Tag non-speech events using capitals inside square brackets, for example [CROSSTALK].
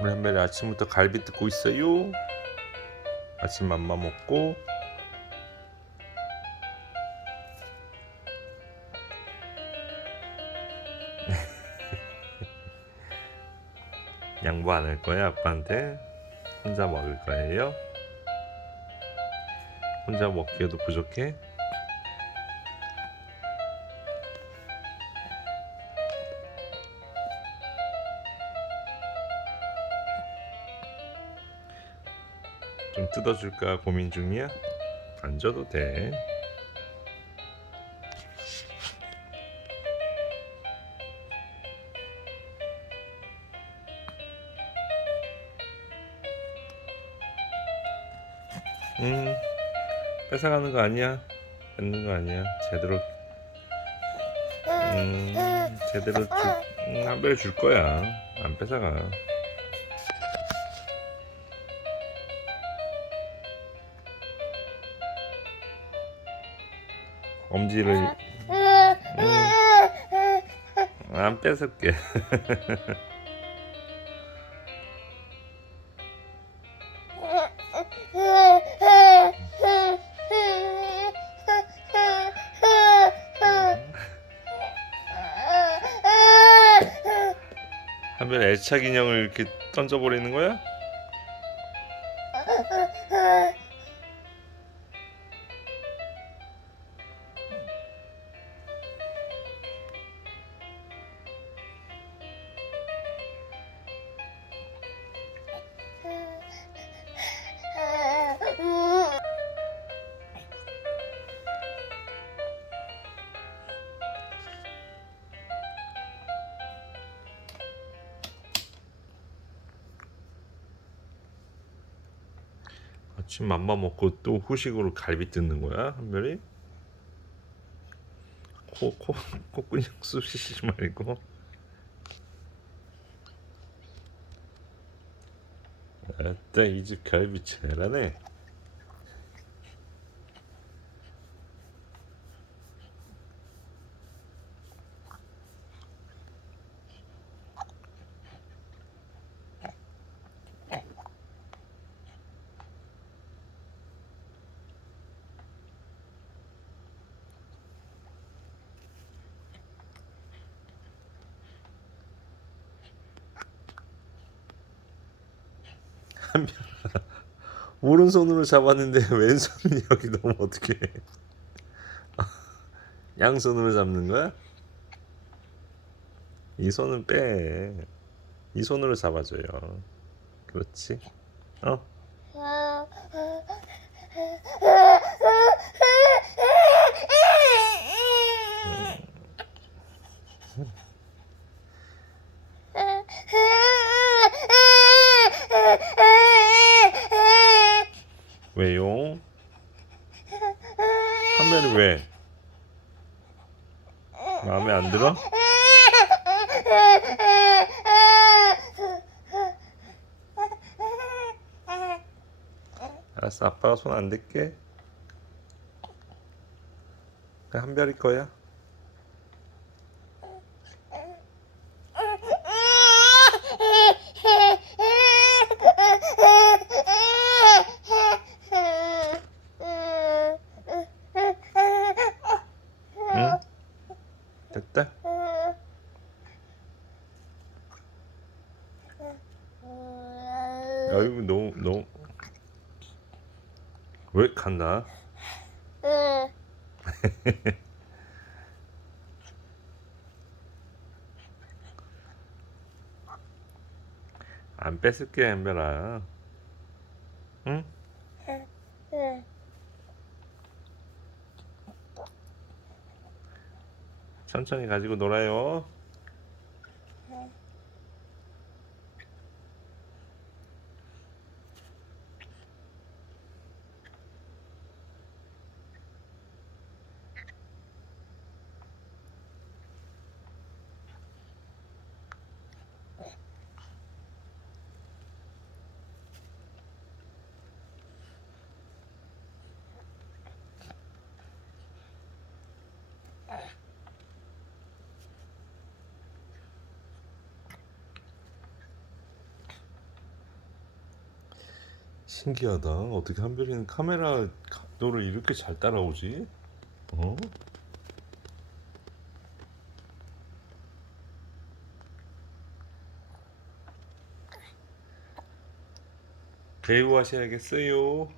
우리 한별이 아침부터 갈비 뜯고 있어요. 아침 맘마 먹고. [LAUGHS] 양보 안 할 거야 아빠한테 혼자 먹을 거예요. 혼자 먹기에도 부족해. 좀 뜯어줄까 고민 중이야? 안 줘도 돼. 음, 뺏어가는 거 아니야. 뺏는 거 아니야. 제대로, 음, 제대로 줄, 음, 한별이 줄 거야. 안 뺏어가. 엄지를 안 뺏을게. [LAUGHS] 한별 애착 인형을 이렇게 던져버리는 거야? [LAUGHS] 아침 맘마 먹고 또 후식으로 갈비 뜯는 거야 한별이? 코코 콧구녕 쑤시지 말고 아따 이 집 갈비 잘하네 한별 [LAUGHS] 오른손으로 잡았는데 [LAUGHS] 왼손이 여기 너무 어떻게 [LAUGHS] 양손으로 잡는 거야? 이 손은 빼. 이 손으로 잡아줘요. 그렇지. 어? 한별이 왜? 마음에 안 들어? 알았어, 아빠가 손 안 댈게. 한별이 거야. 아이고 너무 너무 왜 간다? 안 뺏을게 엠벨아. 응? 천천히 가지고 놀아요. 신기하다. 어떻게 한별이는 카메라 각도를 이렇게 잘 따라오지? 어? 배우 하셔야겠어요.